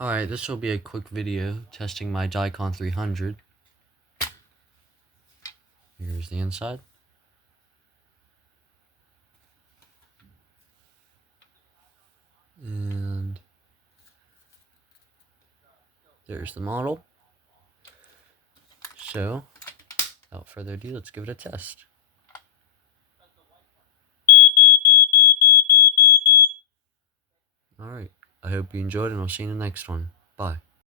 Alright, this will be a quick video testing my Dicon 300. Here's the inside. And there's the model. So, without further ado, let's give it a test. Alright, I hope you enjoyed and I'll see you in the next one. Bye.